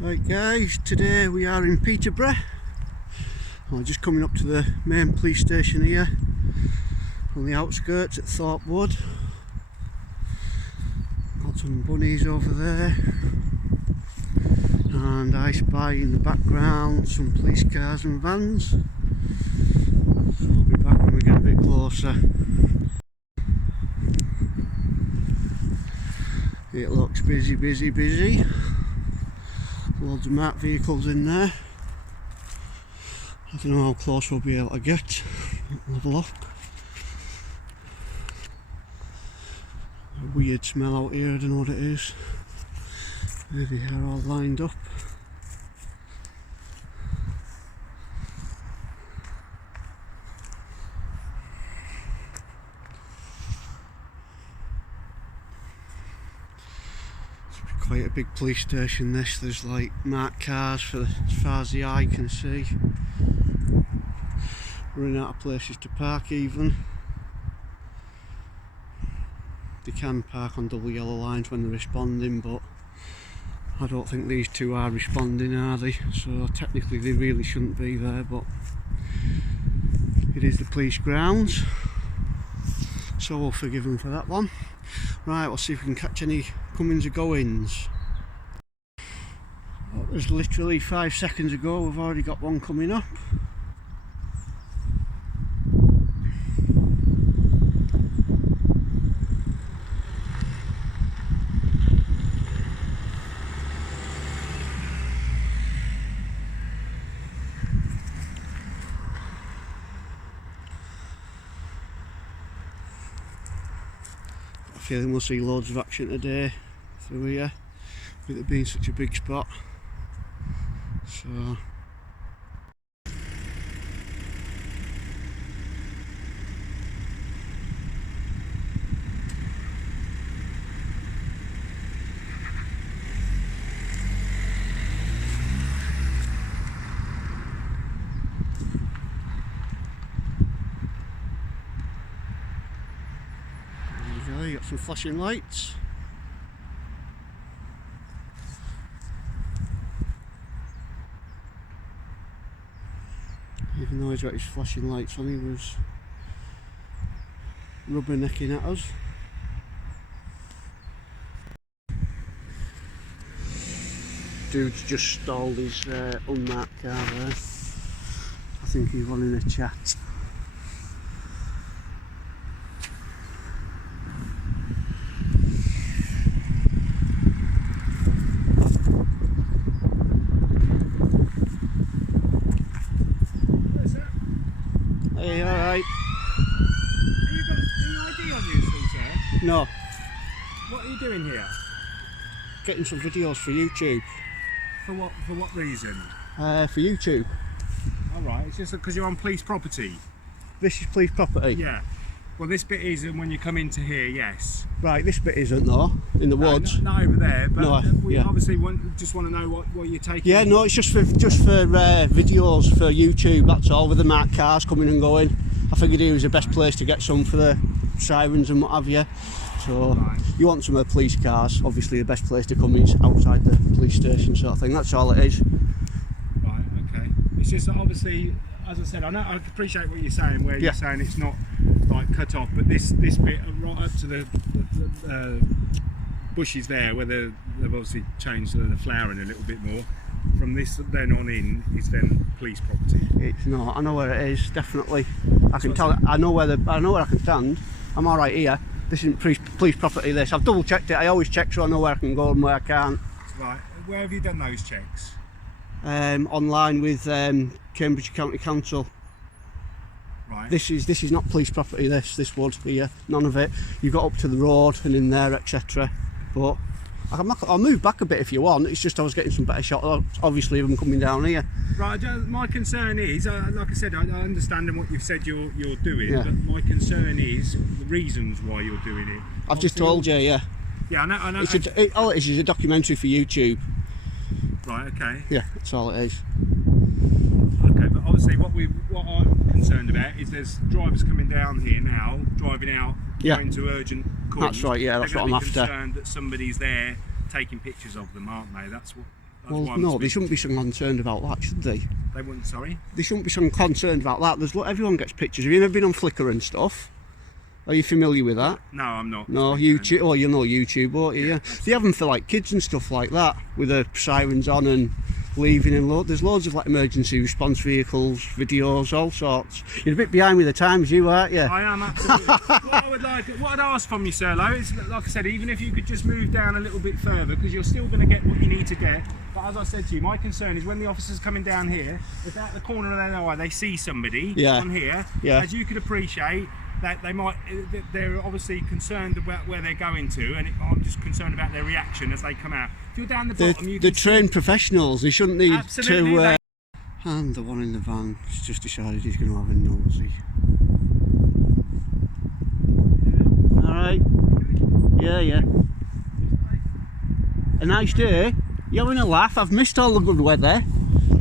Right guys, today we are in Peterborough. We're just coming up to the main police station here on the outskirts at Thorpe Wood. Got some bunnies over there, and I spy in the background some police cars and vans. So I'll be back when we get a bit closer. It looks busy. Loads of marked vehicles in there. I don't know how close we'll be able to get. We'll have a look. A weird smell out here, I don't know what it is. There they are, all lined up. Quite a big police station this. There's like marked cars for as far as the eye can see. Running out of places to park even. They can park on double yellow lines when they're responding, but I don't think these two are responding, are they? So technically they really shouldn't be there, but it is the police grounds, so we'll forgive them for that one. Right, we'll see if we can catch any comings or goings. It was literally 5 seconds ago, we've already got one coming up. I feeling we'll see loads of action today through here, with it being such a big spot. So there you go, you got some flashing lights. Even though he's got his flashing lights on, he was rubbernecking at us. Dude's just stalled his unmarked car there. I think he's wanting a chat. Hey, alright. Have you got any ID on you, sir? No, What are you doing here? getting some videos for YouTube. For what reason? For YouTube. Alright, it's just because you're on police property. This is police property. Yeah. Well, this bit isn't when you come into here, yes. Right, this bit isn't though, in the woods. Not over there, but No, we yeah. obviously just want to know what you're taking. Yeah, no, it's just for videos for YouTube, that's all, with the marked cars coming and going. I figured here was the best place to get some for the sirens and what have you. So, Right. you want some of the police cars, obviously the best place to come is outside the police station sort of thing, that's all it is. Right, okay. It's just that obviously, as I said, I appreciate what you're saying, where you're saying it's not like cut off, but this bit right up to the bushes there, where they've obviously changed the flowering a little bit more. From this then on in is then police property. It's not, I know where it is, definitely. I can tell, I know where I can stand. I'm alright here. This isn't police property this. I've double checked it, I always check so I know where I can go and where I can't. Right, where have you done those checks? Online with Cambridge County Council. Right. This is not police property, this wood here, none of it. You've got up to the road and in there, etc. But I'll move back a bit if you want, it's just I was getting some better shots, obviously, of them coming down here. Right, my concern is, like I said, I understand what you've said you're doing, Yeah. but my concern is the reasons why you're doing it. I've just told you, yeah. Yeah, I know. All it is a documentary for YouTube. Right, okay. Yeah, that's all it is. Okay, but obviously what I'm concerned about is there's drivers coming down here now, driving out, going to urgent calls. That's right, yeah, that's what I'm after. They're concerned that somebody's there taking pictures of them, aren't they? That's what. Well, no, they shouldn't be so concerned about that, should they? They wouldn't, sorry? They shouldn't be so concerned about that. Everyone gets pictures. Have you ever been on Flickr and stuff? Are you familiar with that? No, I'm not. No, YouTube. Oh, you know YouTube, won't you? Yeah. They have them for like kids and stuff like that, with the sirens on and leaving and there's loads of like emergency response vehicles, videos, all sorts. You're a bit behind with the times, you aren't you? I am, absolutely. What I'd ask from you, sir, though, is, like I said, even if you could just move down a little bit further, because you're still going to get what you need to get. But as I said to you, my concern is when the officers coming down here, if out the corner of their eye they see somebody on here, as you could appreciate, that they're obviously concerned about where they're going to, and I'm just concerned about their reaction as they come out. If you're down the bottom, they're trained professionals. They shouldn't need to. And the one in the van has just decided he's going to have a nosy. All right. Yeah. A nice day. You're having a laugh. I've missed all the good weather.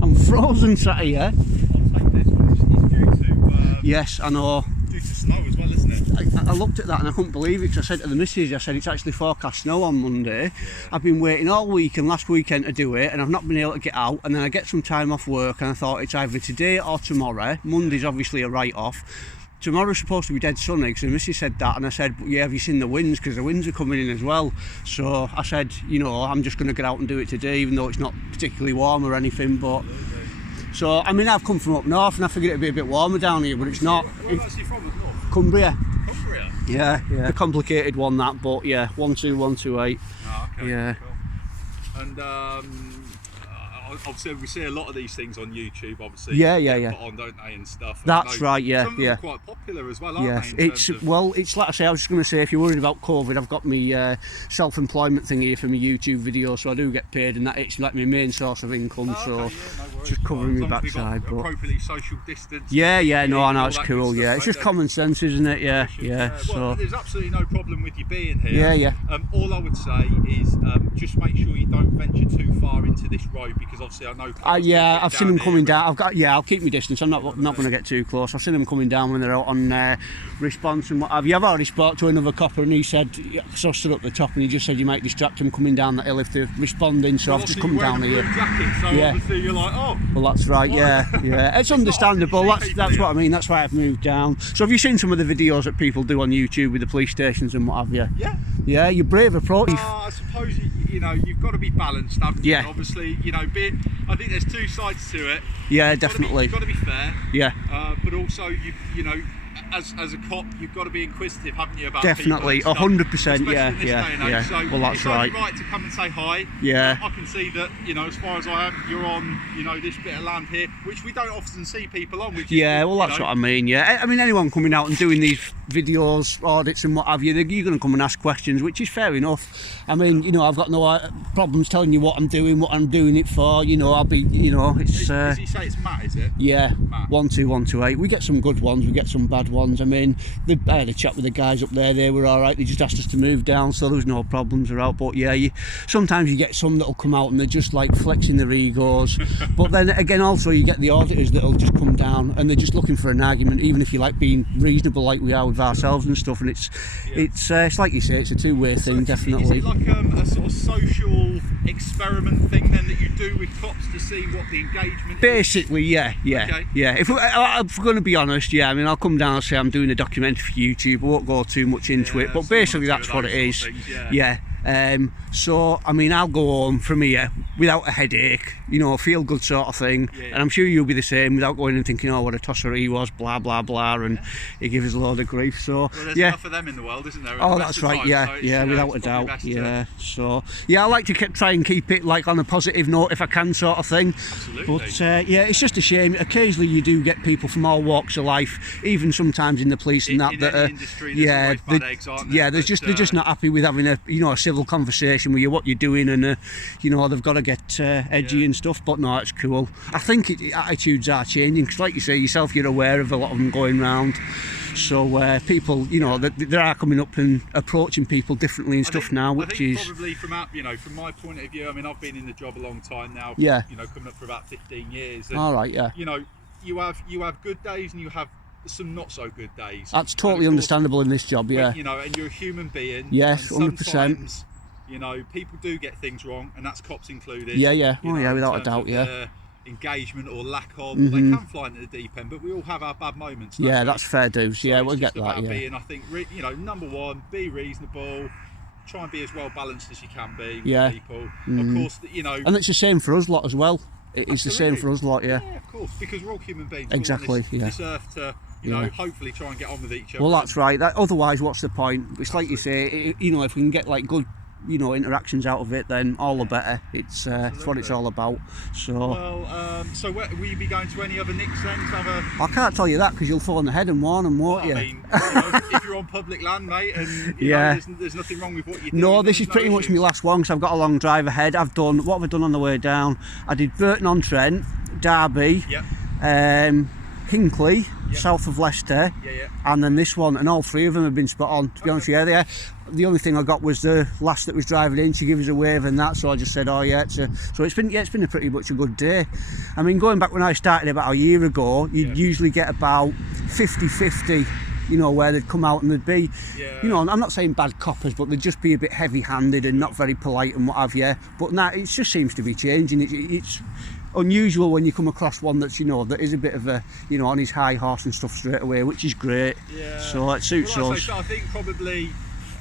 I'm frozen sat here. I'll take this one. It's due to. Yes, I know. Due to snow as well, isn't it? I looked at that and I couldn't believe it, because I said to the missus, I said it's actually forecast snow on Monday. Yeah. I've been waiting all week and last weekend to do it, and I've not been able to get out, and then I get some time off work and I thought it's either today or tomorrow. Monday's obviously a write-off. Tomorrow's supposed to be dead sunny, because the missus said that, and I said, yeah, have you seen the winds, because the winds are coming in as well. So I said, you know, I'm just going to get out and do it today, even though it's not particularly warm or anything. But so I mean, I've come from up north and I figured it'd be a bit warmer down here, but it's not. Whereabouts are you from? Cumbria. Cumbria? Yeah. A complicated one, that, but yeah, 12128. Oh, okay. Yeah. Cool. And obviously we see a lot of these things on YouTube, obviously. Yeah. Put on, don't they, and stuff. That's right, yeah. Some of them are quite popular as well, aren't they? Yes, it's like I say, I was just going to say, if you're worried about COVID, I've got my self-employment thing here for my YouTube video, so I do get paid, and it's like my main source of income, no just covering my backside. But appropriately social distance. Yeah, no, I know, it's cool, yeah. It's just common sense, isn't it? Yeah. Well, so there's absolutely no problem with you being here. Yeah. All I would say is just make sure you don't venture too far into this road, because obviously I know. I've seen them coming down. I'll keep my distance. I'm not going to get too close. I've seen them coming down when they're out on response and what have you. I've already spoke to another copper, and he said, so I stood up the top, and he just said you might distract them coming down that hill if they're responding. So I've just come down here. Jacket, so obviously you're like, oh. Well, that's right. Yeah. It's understandable. That's what I mean. That's why I've moved down. So have you seen some of the videos that people do on YouTube with the police stations and what have you? Yeah. Yeah, you're brave approach. I suppose you know you've got to be balanced, haven't you? Yeah. Obviously, you know, I think there's two sides to it. Yeah, definitely. You've got to be fair. Yeah. But also, you know, as a cop, you've got to be inquisitive, haven't you? About definitely, 100%. Yeah. So well, that's right. It's right to come and say hi. Yeah. I can see that, you know, as far as I am, you're on, you know, this bit of land here, which we don't often see people on. Well, that's what I mean. Yeah. I mean, anyone coming out and doing these videos, audits and what have you, you're going to come and ask questions, which is fair enough. I mean, you know, I've got no problems telling you what I'm doing it for. You know, I'll be, you know, it's. Does he say it's Matt? Is it? Yeah. Matt. 12128. We get some good ones. We get some bad ones. I mean, I had a chat with the guys up there. They were all right. They just asked us to move down, so there was no problems around. But yeah, sometimes you get some that'll come out and they're just like flexing their egos. But then again, also you get the auditors that'll just come down and they're just looking for an argument, even if you like being reasonable, like we are with ourselves and stuff. And it's like you say, it's a two-way thing, definitely. Is it like a sort of social experiment thing then that you do with cops to see what the engagement Basically, is? yeah. Okay. Yeah. If we're going to be honest, yeah. I mean, I'll come down and say I'm doing a documentary for YouTube. I won't go too much into it, but basically that's what it is. Yeah. So I mean, I'll go home from here without a headache, you know, feel good sort of thing. And I'm sure you'll be the same, without going and thinking, oh, what a tosser he was, blah blah blah, and he gives us a load of grief. So there's enough of them in the world, isn't there? Oh, that's right. Yeah, without a doubt. Yeah. So yeah, I like to try and keep it like on a positive note if I can, sort of thing. Absolutely. But yeah, it's just a shame. Occasionally you do get people from all walks of life, even sometimes in the police and that industry, they're just not happy with having a civil conversation with you, what you're doing, and they've got to get edgy and stuff. But no, it's cool. I think attitudes are changing, because like you say yourself, you're aware of a lot of them going round. So people, they are coming up and approaching people differently and stuff now, which is probably from my point of view. I mean, I've been in the job a long time now. Yeah. Coming up for about 15 years. And, all right. Yeah. You have good days and you have some not so good days. That's totally understandable in this job. Yeah. And you're a human being. Yes, 100%. You know, people do get things wrong, and that's cops included. Yeah, yeah. You Oh, know, yeah, in without a terms doubt, of yeah. their engagement or lack of, they can fly into the deep end, but we all have our bad moments. Don't Yeah, we? that's fair dues. So Yeah, it's we'll just get that. about Yeah. being, I think, you know, number one, be reasonable. Try and be as well balanced as you can be with Yeah. people. Of course, you know. And it's the same for us lot as well. It is the same Absolutely. for us lot, yeah. Yeah, of course, because we're all human beings. Exactly, We're on this, yeah. this earth to, you know, Yeah. hopefully try and get on with each other. Well, that's right. Otherwise, what's the point? It's like you say, you know, if we can get like good, you know, interactions out of it, then all the better. It's what it's all about. So. Well, so will you be going to any other nicks then? I can't tell you that because you'll fall on the head and warn them, won't you? I mean, you know, if you're on public land, mate, and you know, there's nothing wrong with what you're doing. No, this is pretty much my last one because I've got a long drive ahead. What have I done on the way down? I did Burton-on-Trent, Derby, Hinckley, south of Leicester, and then this one, and all three of them have been spot on, to be honest with you. The only thing I got was the lass that was driving in. She gave us a wave and that, so I just said, oh yeah, so it's been a pretty much a good day. I mean, going back when I started about a year ago, you'd usually get about 50-50, you know, where they'd come out and they'd be, you know, I'm not saying bad coppers, but they'd just be a bit heavy-handed and not very polite and what have you. But now it just seems to be changing. It's unusual when you come across one that's, you know, that is a bit of a, you know, on his high horse and stuff straight away, which is great. So it suits us. So I think probably,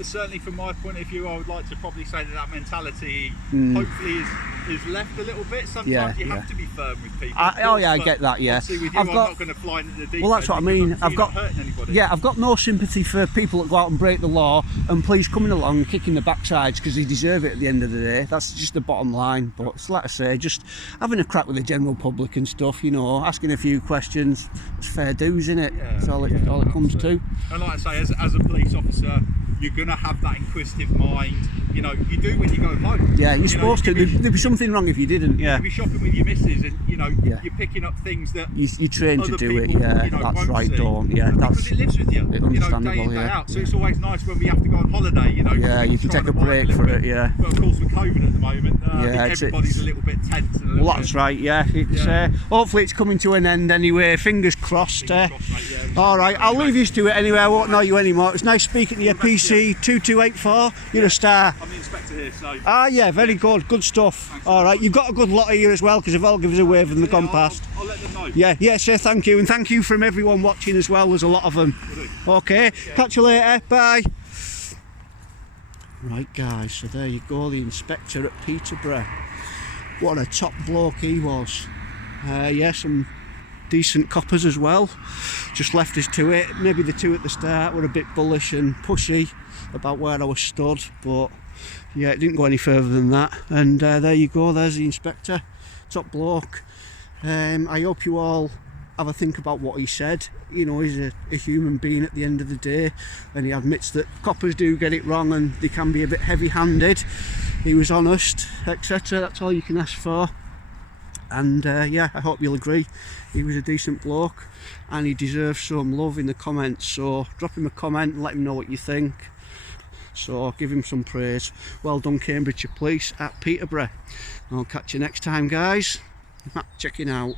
certainly from my point of view, I would like to probably say that mentality hopefully is left a little bit. Sometimes you have to be firm with people. I get that. Yeah, with you, I'm not going to fly into the deep well, that's what I mean. I've got no sympathy for people that go out and break the law and police coming along and kicking the backsides because they deserve it at the end of the day. That's just the bottom line. But it's like I say, just having a crack with the general public and stuff, you know, asking a few questions. It's fair dues, isn't it? That's all it comes to. And like I say, as a police officer, you're going to have that inquisitive mind. You know, you do when you go home. Yeah, you're supposed to. There'd be something wrong if you didn't. Yeah. You'll be shopping with your missus, and you know, you're picking up things that you train to do it. People, yeah, you know, that's right. See. Don't. Yeah, that's because it lives with you. You know, day in, day out. So it's always nice when we have to go on holiday. You know. Yeah, you can take a break for it. Yeah. But of course, with COVID at the moment, I think everybody's a little bit tense. And well, that's right. Yeah. It's hopefully it's coming to an end anyway. Fingers crossed. All right, I'll leave you to it anyway. I won't know you anymore. It was nice speaking to you, PC 2284. You're a star. I'm the inspector here, so. Ah, yeah, very good. Good stuff. Thanks. All right, you've got a good lot here as well because they've all given us a wave when they've gone past. I'll let them know. Yeah, sir, thank you. And thank you from everyone watching as well. There's a lot of them. Okay, catch you later. Bye. Right, guys, so there you go, the inspector at Peterborough. What a top bloke he was. Some decent coppers as well. Just left us to it. Maybe the two at the start were a bit bullish and pushy about where I was stood, but yeah, it didn't go any further than that. And there you go, there's the inspector, top bloke. I hope you all have a think about what he said. You know, he's a human being at the end of the day, and he admits that coppers do get it wrong and they can be a bit heavy-handed. He was honest, etc. That's all you can ask for. And I hope you'll agree, he was a decent bloke and he deserves some love in the comments. So drop him a comment and let him know what you think. So give him some praise. Well done, Cambridgeshire Police at Peterborough. I'll catch you next time, guys. Matt checking out.